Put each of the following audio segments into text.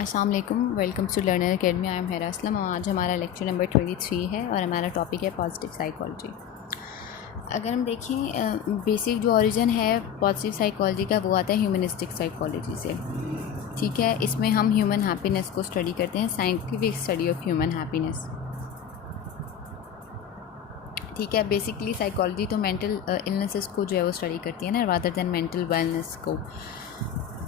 अस्सलाम वालेकुम, welcome to learner academy. I am Hera Aslam. आज हमारा लेक्चर नंबर 23 है और हमारा टॉपिक है पॉजिटिव साइकोलॉजी। अगर हम देखें बेसिक जो ओरिजिन है पॉजिटिव साइकोलॉजी का वो आता है ह्यूमनिस्टिक साइकोलॉजी से। ठीक है, इसमें हम ह्यूमन हैप्पीनेस को स्टडी करते हैं, scientific study of human happiness. ठीक है, बेसिकली साइकोलॉजी तो मेंटल इलनेसेस को जो है वो स्टडी करती है ना, रादर देन मेंटल वेलनेस को।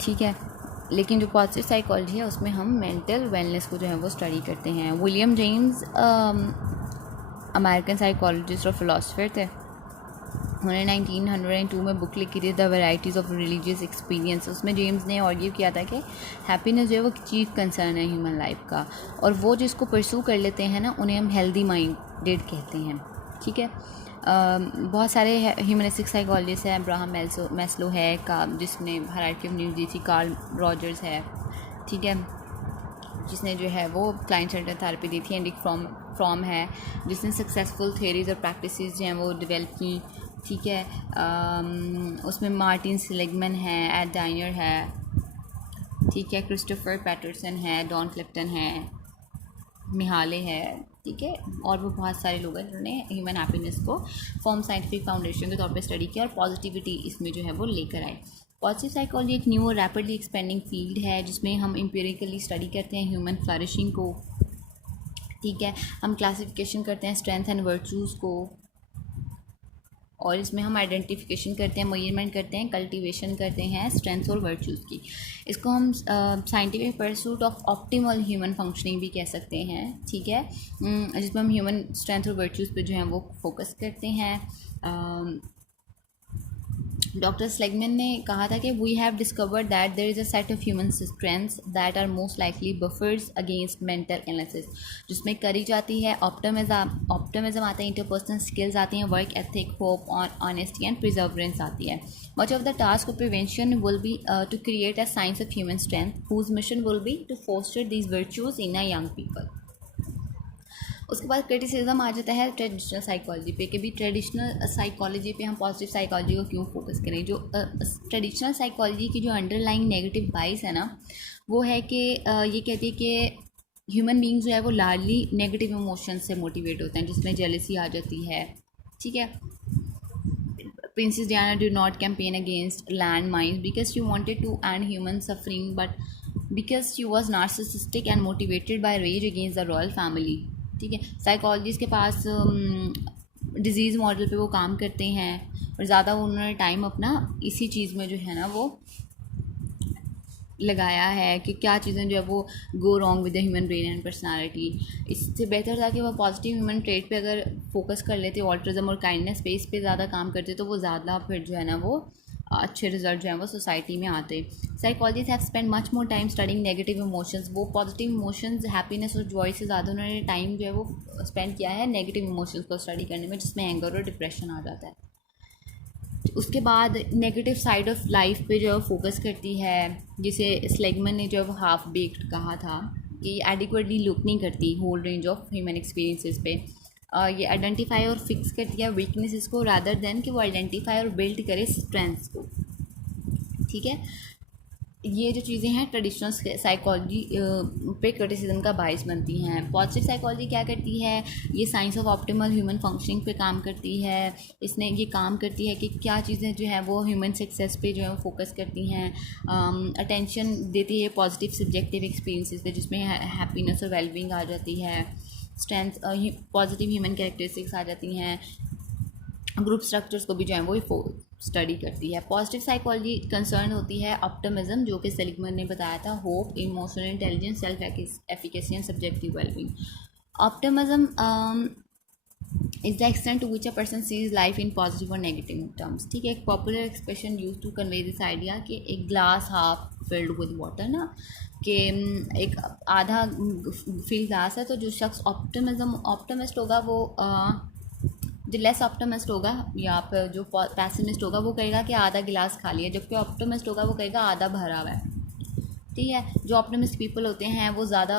ठीक है, लेकिन जो पॉजिटिव साइकोलॉजी है उसमें हम मेंटल वेलनेस को जो है वो स्टडी करते हैं। विलियम जेम्स अमेरिकन साइकोलॉजिस्ट और फिलोसफर थे। उन्होंने 1902 में बुक लिखी थी the varieties of religious experience. उसमें जेम्स ने आर्ग्यू किया था कि हैप्पीनेस जो है वो चीफ कंसर्न है ह्यूमन लाइफ का, और वो जिसको परस्यू कर लेते हैं ना उन्हें हम हेल्दी माइंडेड कहते हैं। ठीक है, बहुत सारे ह्यूमनिस्टिक साइकोलॉजिस्ट हैं। अब्राहम मैस्लो है का जिसने हायरार्की ऑफ नीड्स दी थी। कार्ल रॉजर्स है, ठीक है, जिसने जो है वो क्लाइंट सेंटर थेरेपी दी थी। एंडिक फ्रॉम है जिसने सक्सेसफुल थेरीज और प्रैक्टिसेस जो हैं वो डेवलप की। ठीक है, उसमें मार्टिन सेलिगमैन है, एड डाइनर है, ठीक है, क्रिस्टोफर पैटरसन है, डॉन क्लिफ्टन है, मिहाले है। ठीक है, और वो बहुत सारे लोग हैं जिन्होंने ह्यूमन हैप्पीनेस को फॉर्म साइंटिफिक फाउंडेशन के तौर पे स्टडी किया और पॉजिटिविटी इसमें जो है वो लेकर आए। पॉजिटिव साइकोलॉजी एक न्यू और रैपिडली एक्सपेंडिंग फील्ड है जिसमें हम एम्पिरिकली स्टडी करते हैं ह्यूमन फ्लरिशिंग को। ठीक है, हम क्लासिफिकेशन करते हैं स्ट्रेंथ एंड वर्चूज़ को, और इसमें हम आइडेंटिफिकेशन करते हैं, मेजरमेंट करते हैं, कल्टीवेशन करते हैं स्ट्रेंथ्स और वर्चूज़ की। इसको हम scientific pursuit of optimal human functioning भी कह सकते हैं। ठीक है, जिसमें हम ह्यूमन स्ट्रेंथ और वर्चूज़ पे जो है वो फोकस करते हैं। डॉक्टर स्लेगमैन ने कहा था कि we have discovered that there is a set of human strengths that are most likely buffers against mental illnesses, जिसमें करी जाती है ऑप्टिमिज्म आता है, इंटरपर्सनल स्किल्स आती हैं, work ethic, hope, honesty and perseverance आती है। Much of the task of prevention will be to create a science of human strength whose mission will be to foster these virtues in a young people. उसके बाद criticism आ जाता है traditional psychology पे कि भी traditional psychology पे हम positive psychology को क्यों फोकस करें। जो ट्रेडिशनल साइकोलॉजी की जो अंडरलाइंग नेगेटिव बाइस है ना, वो है कि ये कहती है कि ह्यूमन बींग जो है वो लार्जली नेगेटिव इमोशन से मोटिवेट होते हैं, जिसमें जेलसी आ जाती है। ठीक है, princess Diana did not campaign against land mines because she wanted to end human suffering, but because she was narcissistic and motivated by rage against the royal family। ठीक है, साइकोलॉजिस्ट के पास डिजीज़ मॉडल पे वो काम करते हैं और ज़्यादा उन्होंने टाइम अपना इसी चीज़ में जो है ना वो लगाया है कि क्या चीज़ें जो है वो go wrong with the human brain and personality. इससे बेहतर था कि वो पॉजिटिव ह्यूमन ट्रेट पे अगर फोकस कर लेते, ऑल्ट्रिज्म और काइंडनेस पे इस पे ज़्यादा काम करते, तो वो ज़्यादा फिर जो है ना वो अच्छे रिजल्ट जो है वो सोसाइटी में आते। Psychologist have spend much more time studying negative emotions. वो पॉजिटिव इमोशंस, हैप्पीनेस और जॉय से ज़्यादा उन्होंने टाइम जो है वो स्पेंड किया है नेगेटिव इमोशंस को स्टडी करने में, जिसमें एंगर और डिप्रेशन आ जाता है। उसके बाद नेगेटिव साइड ऑफ लाइफ पे जो है फोकस करती है, जिसे स्लेगमैन ने जो है वो हाफ बेक्ड कहा था कि एडिक्वेटली लुक नहीं करती whole range of human experiences पे। ये आइडेंटिफाई और फिक्स करती है वीकनेसेस को रादर देन कि वो आइडेंटिफाई और बिल्ड करे स्ट्रेंथ्स को। ठीक है, ये जो चीज़ें हैं ट्रेडिशनल साइकोलॉजी पे क्रिटिसिज्म का बाइस बनती हैं। पॉजिटिव साइकोलॉजी क्या करती है, ये science of optimal human functioning पे काम करती है। इसने ये काम करती है कि क्या चीज़ें जो हैं वो ह्यूमन सक्सेस पे जो है वो फोकस करती हैं। अटेंशन देती है पॉजिटिव सब्जेक्टिव एक्सपीरियंसेस पे, जिसमें हैप्पीनेस और वेलबींग आ जाती है, स्ट्रेंथ, पॉजिटिव ह्यूमन कैरेक्टरिस्टिक्स आ जाती हैं, ग्रुप स्ट्रक्चर्स को भी जो है वो स्टडी करती है। पॉजिटिव साइकोलॉजी कंसर्न होती है ऑप्टिमिज्म, जो कि सेलिगमैन ने बताया था, hope, emotional intelligence, self efficacy and subjective wellbeing. Optimism is the extent to which a person sees life in positive और नेगेटिव टर्म्स। ठीक है, एक popular expression use to convey this idea कि एक glass half filled with water ना, कि एक आधा फिल ग्लास है, तो जो शख्स ऑप्टिमिस्ट होगा वो जो लेस ऑप्टिमिस्ट होगा या फिर जो पैसिमिस्ट होगा वो कहेगा कि आधा गिलास खाली है, जबकि ऑप्टिमिस्ट होगा वो कहेगा आधा भरा हुआ है। ठीक है, जो ऑप्टिमिस्ट पीपल होते हैं वो ज़्यादा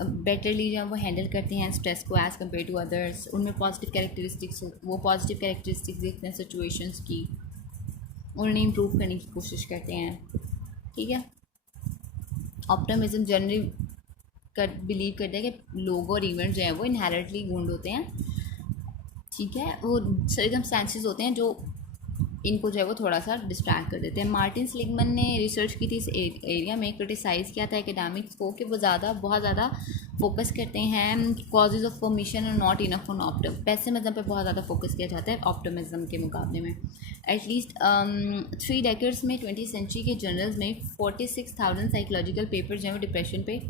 बेटरली जो है वो हैंडल करते हैं स्ट्रेस को एज़ कम्पेयर टू अदर्स। उनमें पॉजिटिव कैरेक्टरिस्टिक्स, वो पॉजिटिव कैरेक्टरिस्टिक्स देखते हैं सिचुएशंस की, उन्हें इम्प्रूव करने की कोशिश करते हैं। ठीक है, ऑप्टिमिज्म जनरली बिलीव करते हैं कि लोग और इवेंट जो है वो इनहेरेंटली गुड होते हैं, ठीक है, वो सर्कमस्टेंसेस होते हैं जो इनको जो है वो थोड़ा सा डिस्ट्रैक्ट कर देते हैं। मार्टिन सेलिगमैन ने रिसर्च की थी इस एरिया में, क्रिटिसाइज़ किया था एकेडमिक्स को कि वो बहुत ज़्यादा फोकस करते हैं कॉजेज ऑफ फॉर्मेशन और not enough on Optum. Pessimism पे बहुत ज़्यादा फोकस किया जाता है ऑप्टिमिज्म के मुकाबले में। एटलीस्ट 3 डेकेड्स में 20th सेंचुरी के जर्नल्स में 46,000 साइकोलॉजिकल पेपर्स जो हैं वो डिप्रेशन पे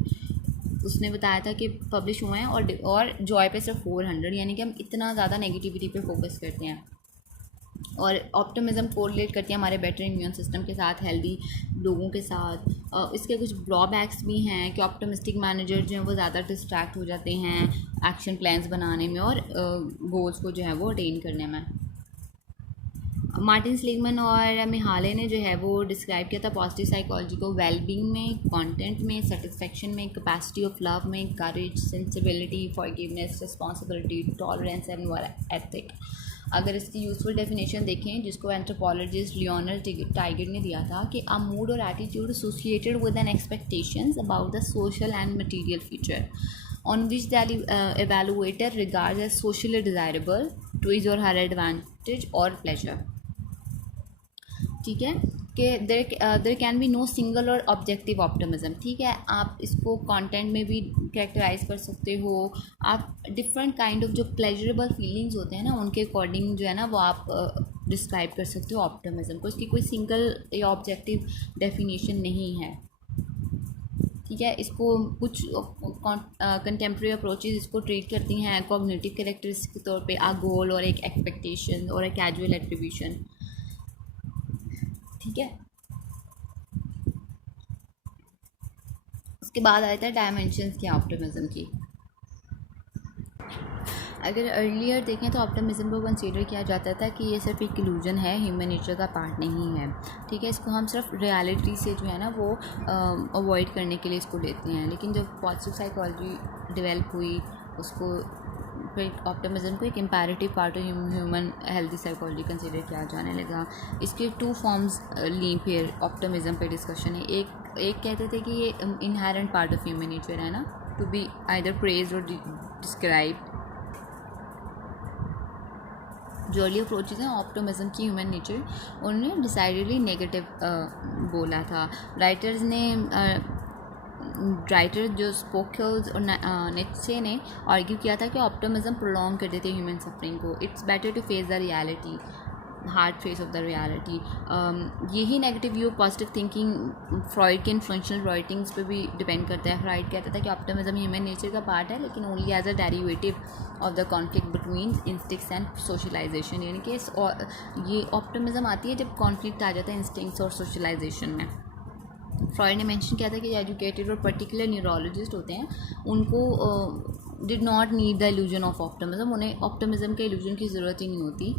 उसने बताया था कि पब्लिश हुए हैं, और जॉय पे सिर्फ 400, यानी कि हम इतना ज़्यादा नेगेटिविटी पे फोकस करते हैं। और ऑप्टिमिज्म कोरिलेट करती है हमारे बेटर इम्यून सिस्टम के साथ, हेल्दी लोगों के साथ। इसके कुछ ड्रॉबैक्स भी हैं कि ऑप्टिमिस्टिक मैनेजर जो हैं वो ज़्यादा डिस्ट्रैक्ट हो जाते हैं एक्शन प्लान्स बनाने में और गोल्स को जो है वो अटेन करने में। मार्टिन सेलिगमैन और मिहाले ने जो है वो डिस्क्राइब किया था पॉजिटिव साइकोलॉजी को वेलबींग में, कंटेंट में, सेटिस्फेक्शन में, कैपेसिटी ऑफ लव में, courage, sensibility, forgiveness, responsibility, tolerance and work ethic. अगर इसकी यूजफुल डेफिनेशन देखें जिसको एंथ्रोपोलॉजिस्ट लियोनल टाइगर ने दिया था कि अ मूड और attitude associated with an expectations about the social and material feature on which the evaluator regards as socially desirable to his or her advantage or pleasure, ठीक है, कि there can be no single और objective optimism, ठीक है। आप इसको content में भी कैरेक्टराइज कर सकते हो, आप डिफरेंट काइंड ऑफ जो प्लेजरेबल फीलिंग्स होते हैं ना उनके अकॉर्डिंग जो है ना वो आप डिस्क्राइब कर सकते हो ऑप्टिमिज्म को। इसकी कोई सिंगल या ऑब्जेक्टिव डेफिनेशन नहीं है, ठीक है। इसको कुछ कंटेम्प्रेरी अप्रोचेस इसको ट्रीट करती हैं कॉग्निटिव कैरेक्टरिस्टिक के तौर पे, आ गोल और एक एक्सपेक्टेशन और एक कैजुअल एट्रीब्यूशन, ठीक है। उसके बाद आता है डायमेंशंस क्या ऑप्टिमिज्म की। अगर अर्लियर देखें तो ऑप्टिमिज्म को कंसीडर किया जाता था कि ये सिर्फ एक इल्यूजन है, ह्यूमन नेचर का पार्ट नहीं है, ठीक है। इसको हम सिर्फ रियलिटी से जो है ना वो अवॉइड करने के लिए इसको लेते हैं। लेकिन जब पॉजिटिव साइकोलॉजी डेवलप हुई उसको फिर ऑप्टिमिज्म को एक imperative part of human healthy psychology consider किया जाने लगा। इसके 2 फॉर्म्स ली फिर ऑप्टिमिज्म पे डिस्कशन है। एक कहते थे कि ये inherent part of human nature है ना, टू बी आइदर प्रेज और डिस्क्राइब। जो अर्ली अप्रोचेज हैं ऑप्टिमिज्म की ह्यूमन नेचर उन्होंने डिसाइडेडली नेगेटिव बोला था। राइटर जो स्पोकल्स और नेत्से ने आर्ग्यू किया था कि ऑप्टिमिज्म प्रोलॉन्ग कर देते ह्यूमन सफरिंग को। It's better to face the reality, hard face of the reality. यही negative view positive thinking Freud के इन्फ्लुएंशियल राइटिंग्स पे भी डिपेंड करता है। फ्रॉइड कहता था कि ऑप्टिमिज्म ह्यूमन नेचर का पार्ट है लेकिन only as a derivative of the conflict between instincts and socialisation, यानी कि ये ऑप्टिमिज्म आती है जब कॉन्फ्लिक्ट आ जाता है इंस्टिंक्ट्स और सोशलाइजेशन में। फ्रॉइड ने मेंशन किया था कि एजुकेटेड और पर्टिकुलर न्यूरोलॉजिस्ट होते हैं उनको did not need the illusion of optimism, उन्हें ऑप्टिमिज्म के इल्यूजन की ज़रूरत ही नहीं होती,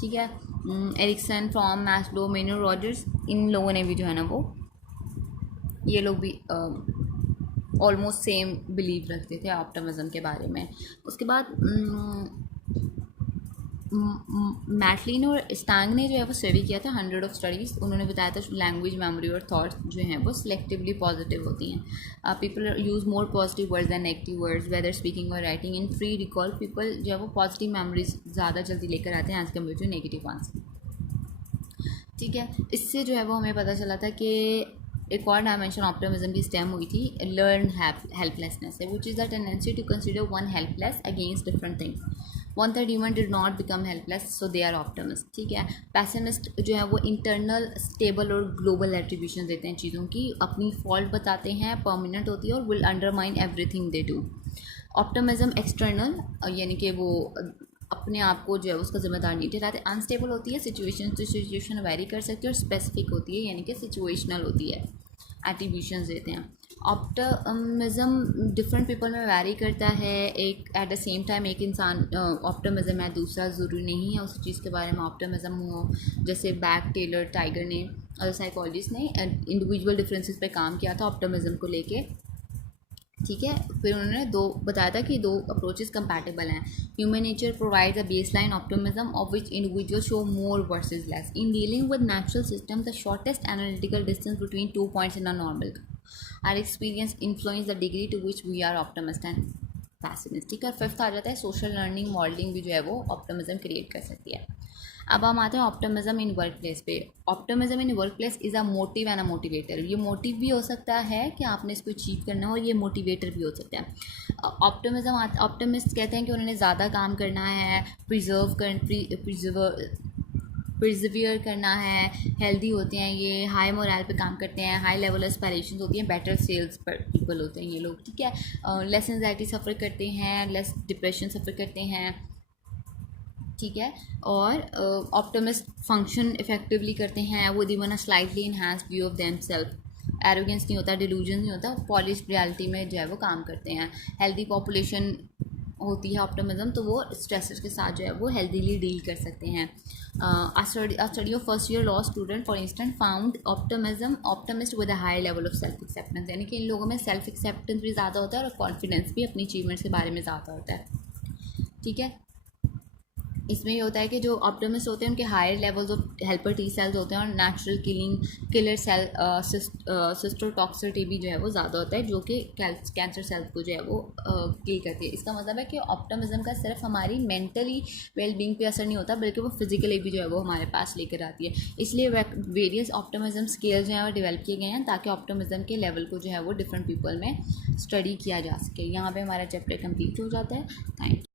ठीक है। एरिक्सन, फ्रॉम, मैस्लो, मेनो, रॉजर्स, इन लोगों ने भी जो है ना वो ये लोग भी ऑलमोस्ट सेम बिलीव रखते थे ऑप्टिमिज्म के बारे में। उसके बाद मैटलिन और स्टैंग ने जो है वो स्टडी किया था 100 ऑफ स्टडीज़। उन्होंने बताया था लैंग्वेज, मेमोरी और थॉट्स जो हैं वो सिलेक्टिवली पॉजिटिव होती हैं। People use more positive words than negative words whether speaking और writing. In free recall people जो है वो पॉजिटिव मेमोरीज ज़्यादा जल्दी लेकर आते हैं as compare to negative ones, ठीक है। इससे जो है वो हमें पता चला था कि एक और डायमेंशन ऑप्टिमिज्म की स्टेम हुई थी लर्न हेल्पलेसनेस है, which is the tendency to consider one helpless against different things. 1/3 human did not become helpless so they are optimist, ठीक है। पैसिमिस्ट जो है वो इंटरनल स्टेबल और ग्लोबल एट्रीब्यूशन देते हैं चीज़ों की, अपनी फॉल्ट बताते हैं, परमानेंट होती है और will undermine everything they do. Optimism external यानी कि वो अपने आप को जो है उसका जिम्मेदार नहीं ठहराते। अनस्टेबल होती है, सिचुएशन टू सिचुएशन वेरी कर सकती है, और स्पेसिफिक होती है यानी कि सिचुएशनल होती है, एट्रीब्यूशंस देते हैं। ऑप्टिमिज्म डिफरेंट पीपल में वैरी करता है। एक एट द सेम टाइम एक इंसान ऑप्टिमिज्म है, दूसरा ज़रूरी नहीं है उस चीज़ के बारे में ऑप्टिमिज्म हो। जैसे बैक टेलर, टाइगर ने और साइकोलॉजिस्ट ने इंडिविजुअल डिफरेंसेस पे काम किया था ऑप्टिमिज्म को लेके, ठीक है। फिर उन्होंने बताया था कि 2 अप्रोचेस कंपैटिबल हैं। Human nature provides a baseline optimism of which individual show more versus less in dealing with natural system. The shortest analytical distance between 2 points in a normal are experience influence the degree to which we are optimist and pessimistic. और fifth आ जाता है social learning modelling भी जो है वो optimism create कर सकती है। अब हम आते हैं ऑप्टिमिज्म इन वर्क प्लेस पे। Optimism in work place is a motive and a motivator. ये मोटिव भी हो सकता है कि आपने इसको अचीव करना हो, और ये मोटिवेटर भी हो सकता है। ऑप्टिमिस्ट कहते हैं कि उन्होंने ज़्यादा काम करना है, प्रिजर्वियर करना है, हेल्दी होते हैं, ये हाई मोरल पे काम करते हैं, हाई लेवल एस्पिरेशंस होती हैं, बेटर सेल्स पर पीपल होते हैं ये लोग, ठीक है। लेस एंजाइटी सफ़र करते हैं, लेस डिप्रेशन सफ़र करते हैं, ठीक है। और ऑप्टिमिस्ट फंक्शन इफेक्टिवली करते हैं वो even a slightly enhance view of them self. Arrogance नहीं होता, डिलूजन नहीं होता, पॉलिश रियलिटी में जो है वो काम करते हैं। हेल्दी पॉपुलेशन होती है ऑप्टिमिज्म, तो वो स्ट्रेसेस के साथ जो है वो हेल्दीली डील कर सकते हैं। Study of first year law student for instant found optimist with a high level of self acceptance. यानी कि इन लोगों में सेल्फ एक्सेप्टेंस भी ज़्यादा होता है और कॉन्फिडेंस भी अपनी अचीवमेंट्स के बारे में ज़्यादा होता है, ठीक है। इसमें ये होता है कि जो ऑप्टिमिस्ट होते हैं उनके higher levels of helper T cells होते हैं, और नेचुरल किलर सेल सिस्टोटॉक्सिसिटी भी जो है वो ज़्यादा होता है, जो कि कैंसर सेल्स को जो है वो किल करती है। इसका मतलब है कि ऑप्टिमिज्म का सिर्फ हमारी मेंटली वेलबींग पे असर नहीं होता, बल्कि वो फिजिकली भी जो है वो हमारे पास लेकर आती है। इसलिए वेरियस ऑप्टिमिज्म स्केल्स जो हैं वो डेवलप किए गए हैं, ताकि ऑप्टिमिज्म के लेवल को जो है वो डिफरेंट पीपल में स्टडी किया जा सके। यहाँ पर हमारा चैप्टर कंप्लीट हो जाता है। Thank you.